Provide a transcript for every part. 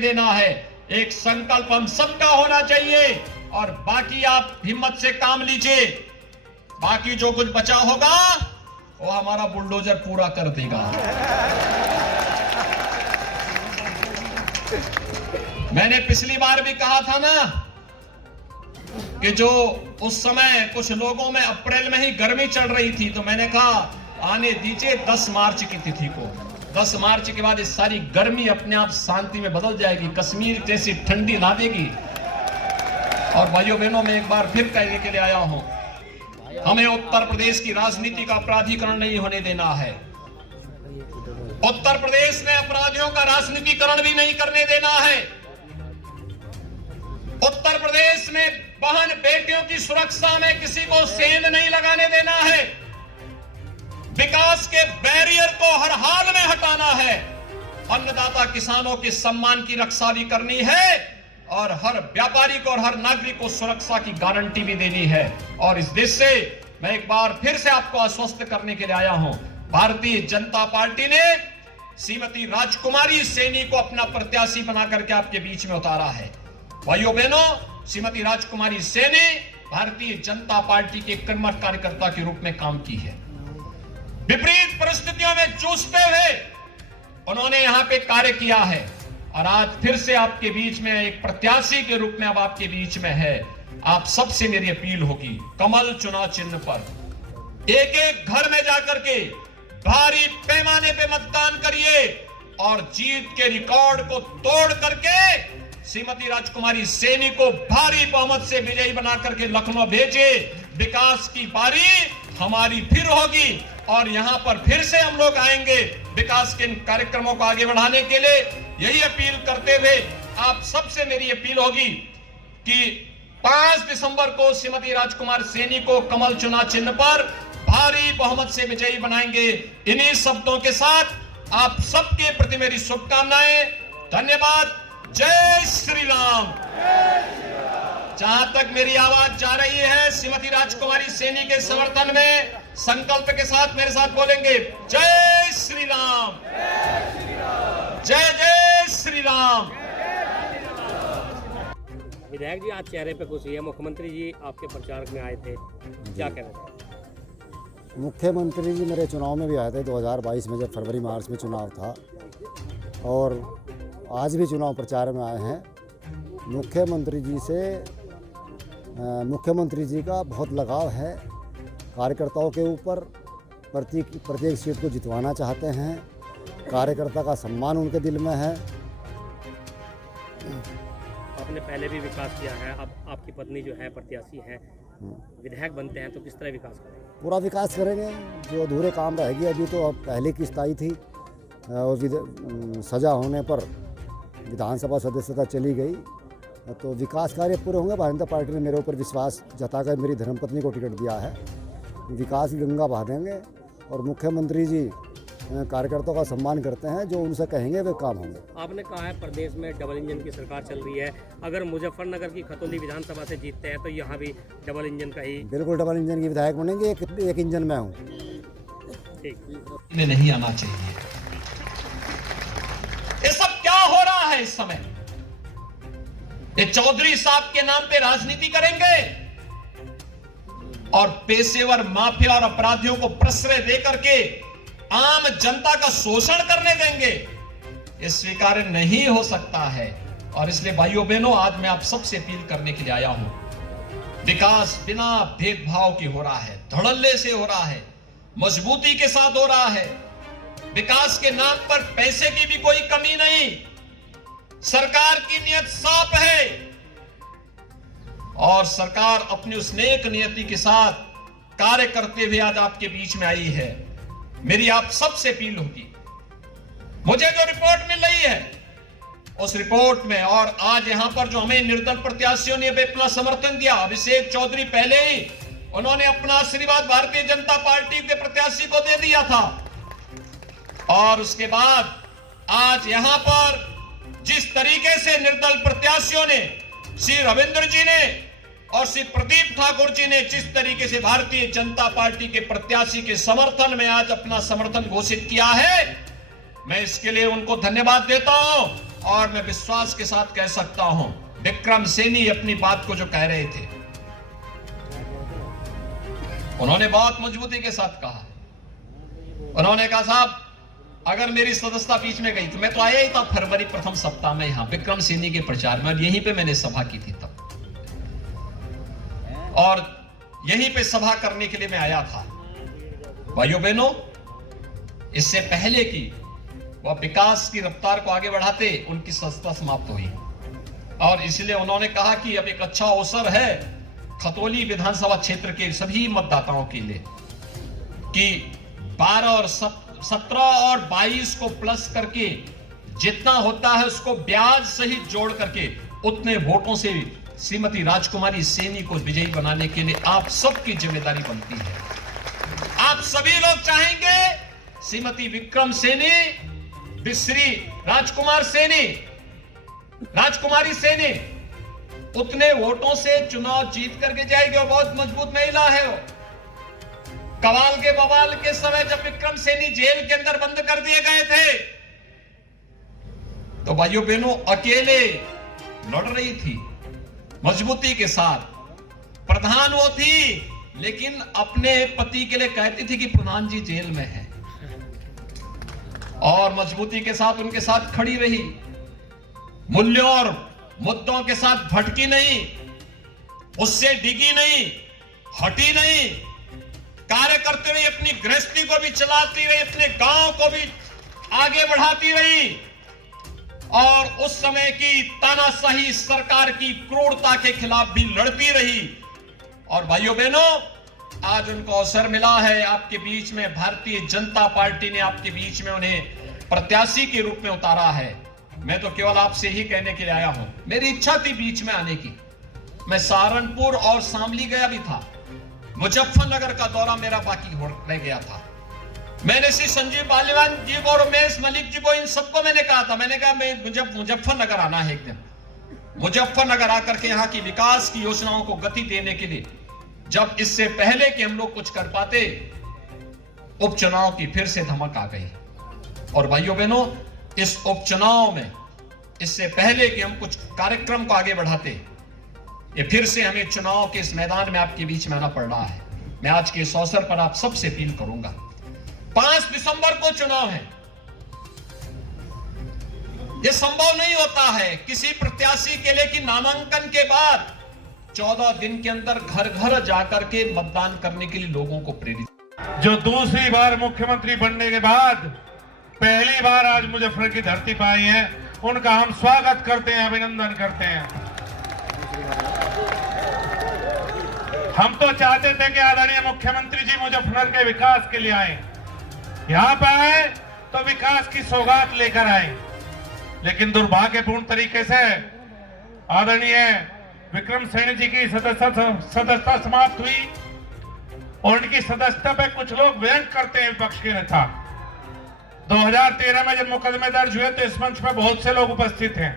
देना है। एक संकल्प हम सबका होना चाहिए और बाकी आप हिम्मत से काम लीजिए। बाकी जो कुछ बचा होगा वो हमारा बुलडोजर पूरा कर देगा। मैंने पिछली बार भी कहा था ना कि जो उस समय कुछ लोगों में अप्रैल में ही गर्मी चढ़ रही थी, तो मैंने कहा आने दीजिए 10 मार्च की तिथि को। 10 मार्च के बाद इस सारी गर्मी अपने आप शांति में बदल जाएगी, कश्मीर जैसी ठंडी ला देगी। और भाइयों बहनों, मैं एक बार फिर कहने के लिए आया हूं, हमें उत्तर प्रदेश की राजनीति का अपराधीकरण नहीं होने देना है। उत्तर प्रदेश में अपराधियों का राजनीतिकरण भी नहीं करने देना है। उत्तर प्रदेश में बहन बेटियों की सुरक्षा में किसी को सेंध नहीं लगाने देना है। विकास के बैरियर को हर हाल में हटाना है। अन्नदाता किसानों के सम्मान की रक्षा भी करनी है और हर व्यापारी को और हर नागरिक को सुरक्षा की गारंटी भी देनी है। और इस देश से मैं एक बार फिर से आपको आश्वस्त करने के लिए आया हूं, भारतीय जनता पार्टी ने श्रीमती राजकुमारी सैनी को अपना प्रत्याशी बना करके आपके बीच में उतारा है। भाइयों बहनों, श्रीमती राजकुमारी सैनी भारतीय जनता पार्टी के कर्मठ कार्यकर्ता के रूप में काम की है। विपरीत परिस्थितियों में जूझते हुए उन्होंने यहां पे कार्य किया है और आज फिर से आपके बीच में एक प्रत्याशी के रूप में अब आपके बीच में है। आप सबसे मेरी अपील होगी, कमल चुनाव चिन्ह पर एक एक घर में जाकर के भारी पैमाने पे मतदान करिए और जीत के रिकॉर्ड को तोड़ करके श्रीमती राजकुमारी सैनी को भारी बहुमत से विजयी बना करके लखनऊ भेजे। विकास की बारी हमारी फिर होगी और यहां पर फिर से हम लोग आएंगे विकास के इन कार्यक्रमों को आगे बढ़ाने के लिए। यही अपील करते हुए आप सबसे मेरी अपील होगी कि 5 दिसंबर को श्रीमती राजकुमार सैनी को कमल चुनाव चिन्ह पर भारी बहुमत से विजयी बनाएंगे। इन्हीं शब्दों के साथ आप सबके प्रति मेरी शुभकामनाएं। धन्यवाद। जय श्री राम। जहां तक मेरी आवाज जा रही है, श्रीमती राजकुमारी सैनी के समर्थन में संकल्प के साथ मेरे साथ बोलेंगे, जय श्री राम, जय जय श्री राम। विधायक जी, आज चेहरे पे खुशी है, मुख्यमंत्री जी आपके प्रचार में आए थे, क्या कहना चाहते? मुख्यमंत्री जी मेरे चुनाव में भी आए थे 2022 में, जब फरवरी मार्च में चुनाव था, और आज भी चुनाव प्रचार में आए हैं। मुख्यमंत्री जी का बहुत लगाव है कार्यकर्ताओं के ऊपर। प्रत्येक सीट को जितवाना चाहते हैं। कार्यकर्ता का सम्मान उनके दिल में है। आपने पहले भी विकास किया है, अब आपकी पत्नी जो है प्रत्याशी है, विधायक बनते हैं तो किस तरह विकास करेंगे? पूरा विकास करेंगे। जो अधूरे काम रहेगी, अभी तो अब पहले की स्थायी थी और सजा होने पर विधानसभा सदस्यता चली गई, तो विकास कार्य पूरे होंगे। भारतीय जनता पार्टी ने मेरे ऊपर विश्वास जताकर मेरी धर्मपत्नी को टिकट दिया है। विकास की गंगा बहा देंगे और मुख्यमंत्री जी कार्यकर्ताओं का सम्मान करते हैं, जो उनसे कहेंगे वे काम होंगे। आपने कहा है प्रदेश में डबल इंजन की सरकार चल रही है, अगर मुजफ्फरनगर की खतौली विधानसभा से जीतते हैं तो यहाँ भी डबल इंजन का ही? बिल्कुल डबल इंजन की विधायक बनेंगे। एक इंजन में हूँ। ठीक में नहीं आना चाहिए। ये सब क्या हो रहा है इस समय? ये चौधरी साहब के नाम पे राजनीति करेंगे और पेशेवर माफिया और अपराधियों को प्रश्रय देकर के आम जनता का शोषण करने देंगे। ये स्वीकार्य नहीं हो सकता है। और इसलिए भाइयों बहनों, आज मैं आप सबसे अपील करने के लिए आया हूं। विकास बिना भेदभाव के हो रहा है, धड़ल्ले से हो रहा है, मजबूती के साथ हो रहा है। विकास के नाम पर पैसे की भी कोई कमी नहीं। सरकार की नियत साफ है और सरकार अपनी उस नेक नियति के साथ कार्य करते हुए आज आपके बीच में आई है। मेरी आप सबसे अपील होगी, मुझे जो रिपोर्ट मिल रही है उस रिपोर्ट में, और आज यहां पर जो हमें निर्दल प्रत्याशियों ने अपना समर्थन दिया, अभिषेक चौधरी पहले ही उन्होंने अपना आशीर्वाद भारतीय जनता पार्टी के प्रत्याशी को दे दिया था, और उसके बाद आज यहां पर जिस तरीके से निर्दल प्रत्याशियों ने, श्री रविंद्र जी ने और श्री प्रदीप ठाकुर जी ने जिस तरीके से भारतीय जनता पार्टी के प्रत्याशी के समर्थन में आज अपना समर्थन घोषित किया है, मैं इसके लिए उनको धन्यवाद देता हूं। और मैं विश्वास के साथ कह सकता हूं, विक्रम सैनी अपनी बात को जो कह रहे थे, उन्होंने बहुत मजबूती के साथ कहा। उन्होंने कहा साहब अगर मेरी सदस्यता बीच में गई तो मैं तो आया ही था फरवरी प्रथम सप्ताह में यहां विक्रम सैनी के प्रचार में, और यहीं पे मैंने सभा की थी तब, और यहीं पे सभा करने के लिए मैं आया था। भाइयों बहनों, इससे पहले कि वह विकास की रफ्तार को आगे बढ़ाते उनकी सदस्यता समाप्त हुई, और इसलिए उन्होंने कहा कि अब एक अच्छा अवसर है खतौली विधानसभा क्षेत्र के सभी मतदाताओं के लिए कि 12 और 17 और 22 को प्लस करके जितना होता है उसको ब्याज सहित जोड़ करके उतने वोटों से श्रीमती राजकुमारी सैनी को विजयी बनाने के लिए आप सबकी जिम्मेदारी बनती है। आप सभी लोग चाहेंगे श्रीमती विक्रम सैनी, श्री राजकुमारी सैनी उतने वोटों से चुनाव जीत करके जाएगी, और बहुत मजबूत महिला है वो। कवाल के बवाल के समय जब विक्रम सैनी जेल के अंदर बंद कर दिए गए थे तो भाइयों बहनों अकेले लड़ रही थी, मजबूती के साथ। प्रधान वो थी लेकिन अपने पति के लिए कहती थी कि प्रधान जी जेल में है, और मजबूती के साथ उनके साथ खड़ी रही, मूल्यों और मुद्दों के साथ भटकी नहीं, उससे डिगी नहीं, हटी नहीं, कार्य करते रही, अपनी गृहस्थी को भी चलाती रही, अपने गांव को भी आगे बढ़ाती रही, और उस समय की तानाशाही सरकार की क्रूरता के खिलाफ भी लड़ती रही। और भाइयों बहनों, आज उनको अवसर मिला है, आपके बीच में भारतीय जनता पार्टी ने आपके बीच में उन्हें प्रत्याशी के रूप में उतारा है। मैं तो केवल आपसे ही कहने के लिए आया हूं, मेरी इच्छा थी बीच में आने की। मैं सहारनपुर और शामली गया भी था, मुजफ्फरनगर का दौरा मेरा बाकी रह गया था। मैंने श्री संजीव पालीवान जी को और उमेश मलिक जी को, इन सबको मैंने कहा था, मैंने कहा मैं मुजफ्फरनगर आना है एक दिन, मुजफ्फरनगर आकर के यहाँ की विकास की योजनाओं को गति देने के लिए। जब इससे पहले कि हम लोग कुछ कर पाते, उपचुनाव की फिर से धमक आ गई। और भाइयों बहनों, इस उपचुनाव में इससे पहले कि हम कुछ कार्यक्रम को आगे बढ़ाते, ये फिर से हमें चुनाव के इस मैदान में आपके बीच में आना पड़ रहा है। मैं आज के इस अवसर पर आप सबसे अपील करूंगा, 5 दिसंबर को चुनाव है। यह संभव नहीं होता है किसी प्रत्याशी के लिए कि नामांकन के बाद 14 दिन के अंदर घर घर जाकर के मतदान करने के लिए लोगों को प्रेरित। जो दूसरी बार मुख्यमंत्री बनने के बाद पहली बार आज मुजफ्फर की धरती पर आई है, उनका हम स्वागत करते हैं, अभिनंदन करते हैं। हम तो चाहते थे कि आदरणीय मुख्यमंत्री जी मुजफ्फरनगर के विकास के लिए आए, यहां पर आए तो विकास की सौगात लेकर आए, लेकिन दुर्भाग्यपूर्ण तरीके से आदरणीय विक्रम सैनी जी की सदस्यता समाप्त हुई, और उनकी सदस्यता पे कुछ लोग व्यंग करते हैं, विपक्ष के नेता। 2013 में जब मुकदमे दर्ज हुए तो इस मंच पर बहुत से लोग उपस्थित हैं।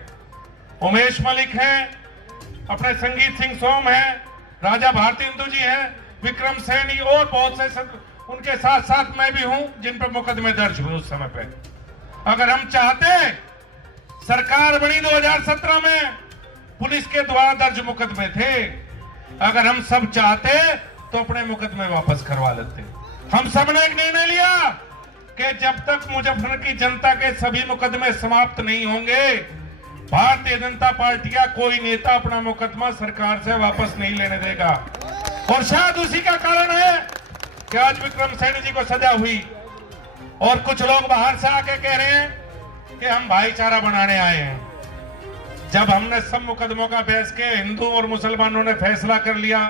उमेश मलिक हैं, अपने संगीत सिंह सोम हैं, राजा भारती हिंदू जी हैं, विक्रम सैनी और बहुत से उनके साथ साथ मैं भी हूं जिन पर मुकदमे दर्ज हुए उस समय पे। अगर हम चाहते, सरकार बनी 2017 में, पुलिस के द्वारा दर्ज मुकदमे थे, अगर हम सब चाहते तो अपने मुकदमे वापस करवा लेते। हम सब ने एक निर्णय लिया कि जब तक मुजफ्फरनगर की जनता के सभी मुकदमे समाप्त नहीं होंगे, भारतीय जनता पार्टी का कोई नेता अपना मुकदमा सरकार से वापस नहीं लेने देगा। और शायद उसी का कारण है कि आज विक्रम सैनी जी को सजा हुई, और कुछ लोग बाहर से आके कह रहे हैं कि हम भाईचारा बनाने आए हैं। जब हमने सब मुकदमों का बहस के हिंदू और मुसलमानों ने फैसला कर लिया,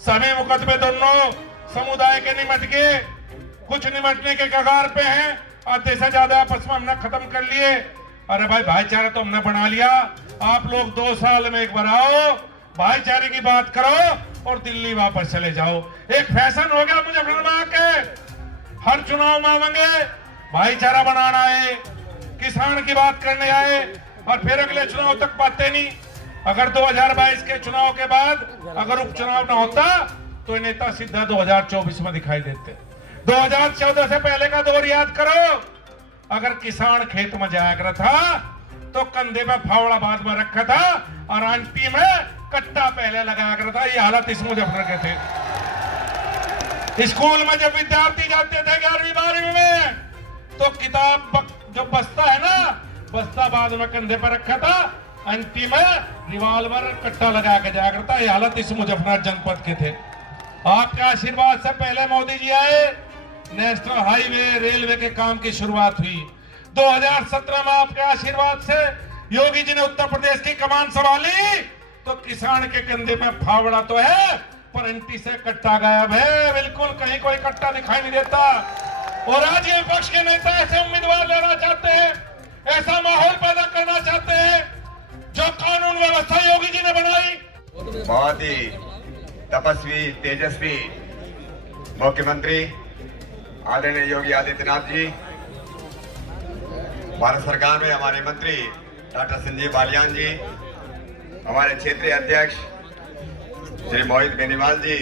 सभी मुकदमे दोनों समुदाय के निमट के, कुछ निमटने के कगार पे हैं, आधे से ज्यादा आपस में हमने खत्म कर लिए। अरे भाई, भाईचारा तो हमने बना लिया, आप लोग 2 साल में एक बार आओ, भाईचारे की बात करो और दिल्ली वापस चले जाओ। एक फैशन हो गया मुजफ्फरनगर के, हर चुनाव में आवेंगे, भाईचारा बनाना है, किसान की बात करने आए, और फिर अगले चुनाव तक बातें नहीं। अगर 2022 के चुनाव के बाद अगर उपचुनाव न होता तो ये नेता सीधा 2024 में दिखाई देते। 2014 से पहले का दौर याद करो, अगर किसान खेत में जाया करता था तो कंधे पे फावड़ा बाद में रखा था और आंटी में कट्टा पहले लगा कर था। ये हालत इस मुजफ्फर के थे। स्कूल में जब विद्यार्थी जाते थे 11वीं 12वीं में तो किताब जो बस्ता है ना, बस्ता बाद में कंधे पर रखा था, अंटी में रिवॉल्वर कट्टा लगा के जाया करता। ये हालत इस मुजफ्फरनगर जनपद के थे। आपके आशीर्वाद से पहले मोदी जी आए, नेशनल हाईवे रेलवे के काम की शुरुआत हुई। 2017 में आपके आशीर्वाद से योगी जी ने उत्तर प्रदेश की कमान संभाली तो किसान के कंधे में फावड़ा तो है पर अंटी से कट्टा गायब है। बिल्कुल कहीं कोई कट्टा दिखाई नहीं देता। और आज ये विपक्ष के नेता ऐसे उम्मीदवार लेना चाहते हैं, ऐसा माहौल पैदा करना चाहते हैं जो कानून व्यवस्था योगी जी ने बनाई। बहुत ही तपस्वी तेजस्वी मुख्यमंत्री आदरणीय योगी आदित्यनाथ जी, भारत सरकार में हमारे मंत्री डॉक्टर संजीव बालियान जी, हमारे क्षेत्रीय अध्यक्ष श्री मोहित बेनीवाल जी।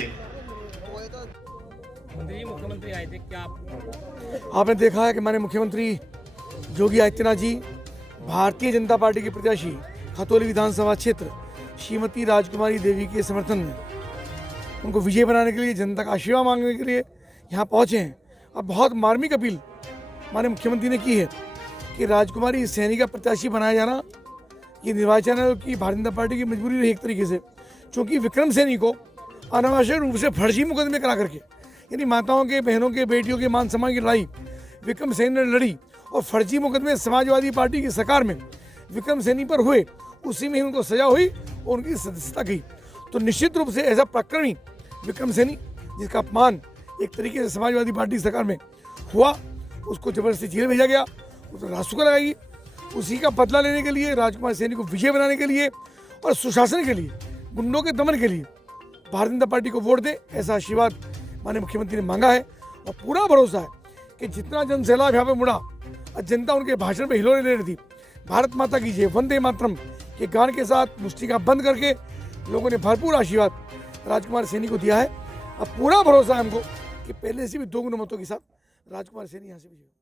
मंत्री जी, मुख्यमंत्री आए थे, क्या आपने देखा है कि हमारे मुख्यमंत्री योगी आदित्यनाथ जी भारतीय जनता पार्टी के प्रत्याशी खतौली विधानसभा क्षेत्र श्रीमती राजकुमारी देवी के समर्थन में उनको विजय बनाने के लिए, जनता का आशीर्वाद मांगने के लिए यहाँ पहुँचे हैं। और बहुत मार्मिक अपील हमारे मुख्यमंत्री ने की है कि राजकुमारी सैनी का प्रत्याशी बनाया जाना ये निर्वाचन आयोग की भारतीय जनता पार्टी की मजबूरी रही एक तरीके से, क्योंकि विक्रम सैनी को अनावश्यक रूप से फर्जी मुकदमे करा करके, यानी माताओं के, बहनों के, बेटियों के मान सम्मान की लड़ाई विक्रम सैनी ने लड़ी और फर्जी मुकदमे समाजवादी पार्टी की सरकार में विक्रम सैनी पर हुए, उसी में ही उनको सजा हुई और उनकी सदस्यता गई। तो निश्चित रूप से ऐसा प्रकरण विक्रम सैनी जिसका अपमान एक तरीके से समाजवादी पार्टी सरकार में हुआ, उसको जबरदस्ती जेल भेजा गया, उसको रासुका लगाई। उसी का बदला लेने के लिए, राजकुमार सैनी को विजय बनाने के लिए और सुशासन के लिए, गुंडों के दमन के लिए भारतीय जनता पार्टी को वोट दे, ऐसा आशीर्वाद माननीय मुख्यमंत्री ने मांगा है। और पूरा भरोसा है कि जितना जन सैलाब यहाँ पे मुड़ा और जनता उनके भाषण में हिलोरे ले रही थी, भारत माता की जय, वंदे मातरम के गान के साथ मुष्टिका बंद करके लोगों ने भरपूर आशीर्वाद राजकुमार सैनी को दिया है। अब पूरा भरोसा है हमको कि पहले से भी 2 गुना मतों के साथ राजकुमार सैनी यहाँ से विजय।